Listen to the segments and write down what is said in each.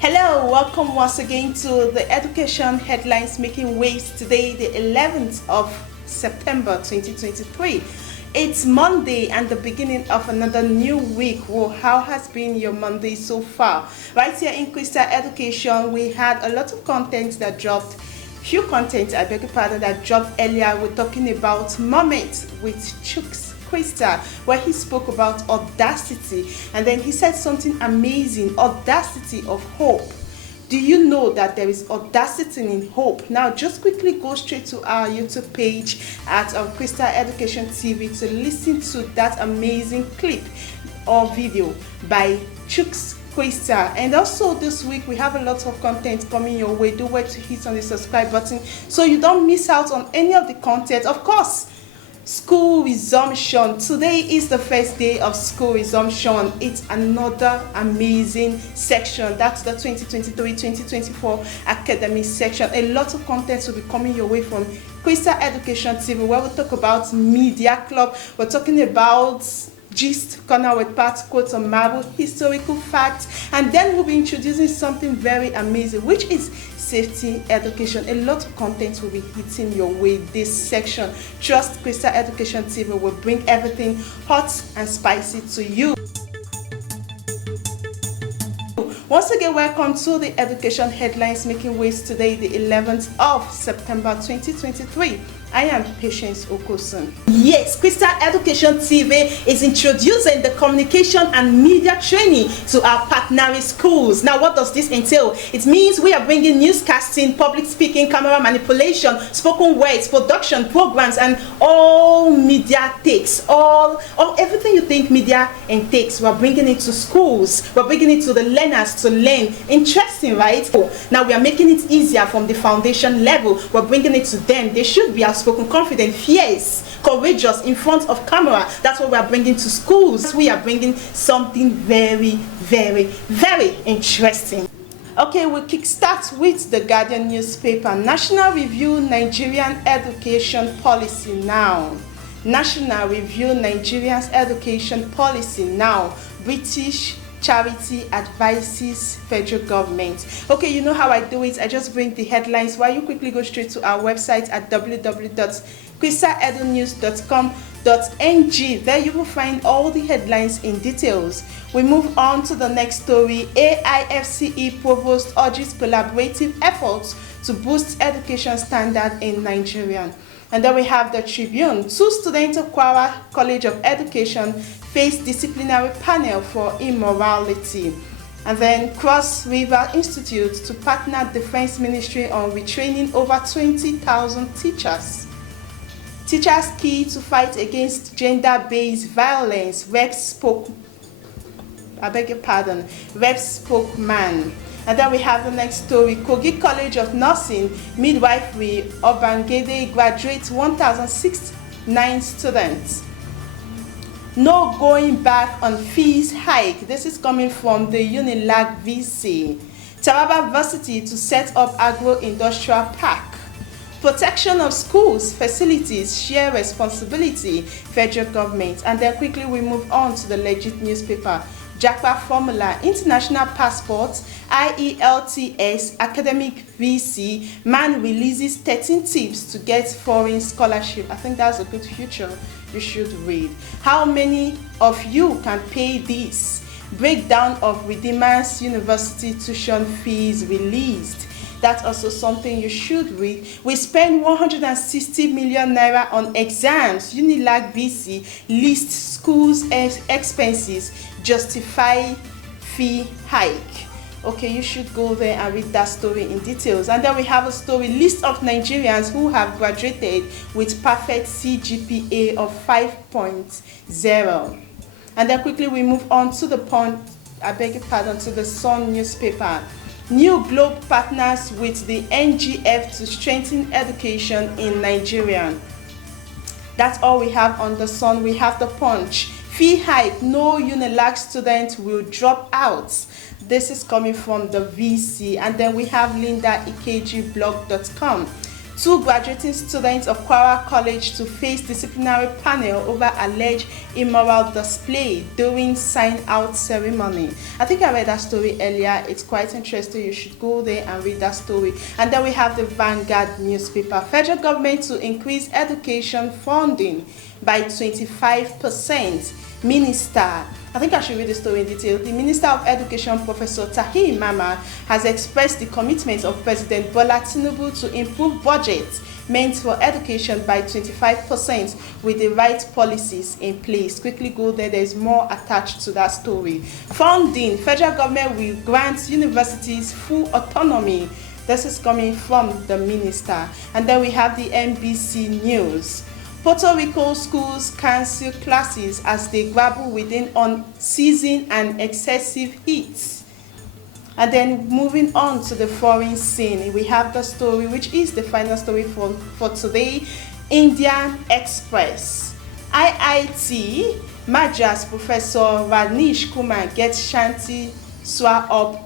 Hello, welcome once again to the education headlines making waves today, the 11th of September 2023. It's Monday and the beginning of another new week. Well, how has been your Monday so far? Right here in Crystal Education, we had a lot of content that dropped. Few content, I beg your pardon, that dropped earlier. We're talking about Moment with Chooks Crystal, where he spoke about audacity, and then he said something amazing: audacity of hope. Do you know that there is audacity in hope? Now, just quickly go straight to our YouTube page at Crystal Education TV to listen to that amazing clip or video by Chooks Crystal. And also this week we have a lot of content coming your way. Do wait to hit on the subscribe button so you don't miss out on any of the content. Of course, school resumption. Today is the first day of school resumption. It's another amazing section. That's the 2023-2024 academic section. A lot of content will be coming your way from Crystal Education TV, where we talk about Media Club. We're talking about Gist Corner with Pat quotes on Marvel, historical facts, and then we'll be introducing something very amazing, which is safety education. A lot of content will be hitting your way this section. Trust Crystal Education TV will bring everything hot and spicy to you. Once again, welcome to the education headlines making waves today, the 11th of September 2023. I am Patience Okosun. Yes, Crystal Education TV is introducing the communication and media training to our partner schools. Now, what does this entail? It means we are bringing newscasting, public speaking, camera manipulation, spoken words, production, programs, and all media takes, all everything you think media takes. We're bringing it to schools. We're bringing it to the learners to learn. Interesting, right? Now we are making it easier from the foundation level. We're bringing it to them. They should be outspoken, confident, fierce, courageous in front of camera. That's what we are bringing to schools. We are bringing something very, very, very interesting. Okay, we'll kickstart with the Guardian newspaper. National Review Nigerian Education Policy now. National Review Nigeria's Education Policy now. British Charity advises federal government. Okay, you know how I do it. I just bring the headlines while you quickly go straight to our website at www.crystaledunews.com.ng. There you will find all the headlines in details. We move on to the next story. AIFCE Provost urges collaborative efforts to boost education standard in Nigeria. And then we have the Tribune. 2 students of Kwara College of Education face disciplinary panel for immorality. And then Cross River Institute to partner Defense Ministry on retraining over 20,000 teachers. Teachers key to fight against gender-based violence. Rep spokesman. And then we have the next story. Kogi College of Nursing, Midwifery, Obangede graduates 1,069 students. No going back on fees hike. This is coming from the Unilag VC. Taraba Varsity to set up agro-industrial park. Protection of schools, facilities, share responsibility, federal government. And then quickly we move on to the Legit newspaper. JAPA Formula, International Passports, IELTS, Academic VC, man releases 13 tips to get foreign scholarship. I think that's a good future you should read. How many of you can pay this? Breakdown of Redeemers University tuition fees released. That's also something you should read. We spend 160 million naira on exams. Unilag VC lists schools' expenses, justify fee hike. Okay, you should go there and read that story in details. And then we have a story, list of Nigerians who have graduated with perfect CGPA of 5.0. And then quickly we move on to the to the Sun newspaper. New Globe partners with the NGF to strengthen education in Nigeria. That's all we have on the Sun. We have the Punch. Fee hike, no Unilag student will drop out. This is coming from the VC. And then we have LindaIKGblog.com. Two graduating students of Kwara College to face disciplinary panel over alleged immoral display during sign-out ceremony. I think I read that story earlier. It's quite interesting. You should go there and read that story. And then we have the Vanguard newspaper. Federal government to increase education funding by 25%. Minister, I think I should read the story in detail. The Minister of Education, Professor Tahir Mama, has expressed the commitment of President Bola Tinubu to improve budget meant for education by 25% with the right policies in place. Quickly go there. There's more attached to that story. Funding. Federal government will grant universities full autonomy. This is coming from the minister. And then we have the NBC News. Puerto Rico schools cancel classes as they grapple with unseason and excessive heat. And then moving on to the foreign scene, we have the story, which is the final story for today. Indian Express. IIT Madras Professor Ranish Kumar gets Shanti Swarup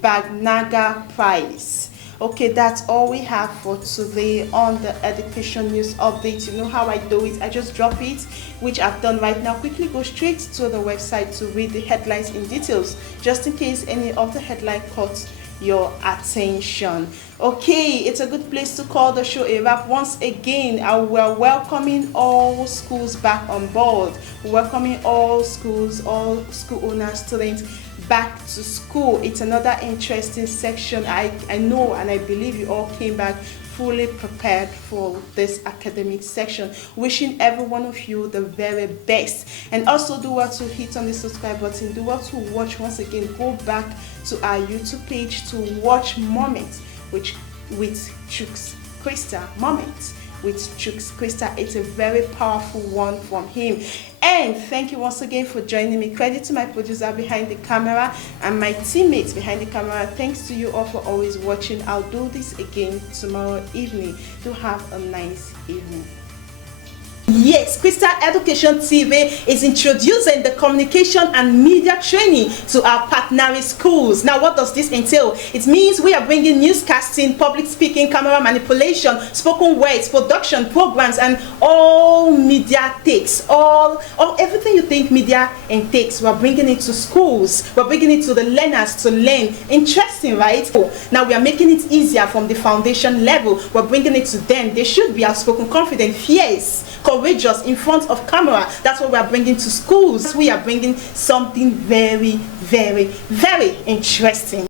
Bhatnagar Prize. Okay, that's all we have for today on the Education News Update. You know how I do it. I just drop it, which I've done right now. Quickly go straight to the website to read the headlines in details, just in case any of the headline caught your attention. Okay, it's a good place to call the show a wrap. Once again, we're welcoming all schools back on board. We're welcoming all schools, all school owners, students back to school. It's another interesting section. I know and I believe you all came back fully prepared for this academic section. Wishing every one of you the very best. And also do well to hit on the subscribe button. Do well to watch. Once again, go back to our YouTube page to watch Moments with Chuks Krista. Moments with Chuks Krista. It's a very powerful one from him. And thank you once again for joining me. Credit to my producer behind the camera and my teammates behind the camera. Thanks to you all for always watching. I'll do this again tomorrow evening. Do have a nice evening. Yes, Crystal Education TV is introducing the communication and media training to our partnering schools. Now, what does this entail? It means we are bringing newscasting, public speaking, camera manipulation, spoken words, production, programs, and all media takes, all everything you think media takes. We're bringing it to schools. We're bringing it to the learners to learn. Interesting, right? Now we are making it easier from the foundation level. We're bringing it to them. They should be outspoken, confident, fierce, courageous in front of camera. That's what we are bringing to schools. We are bringing something very, very, very interesting.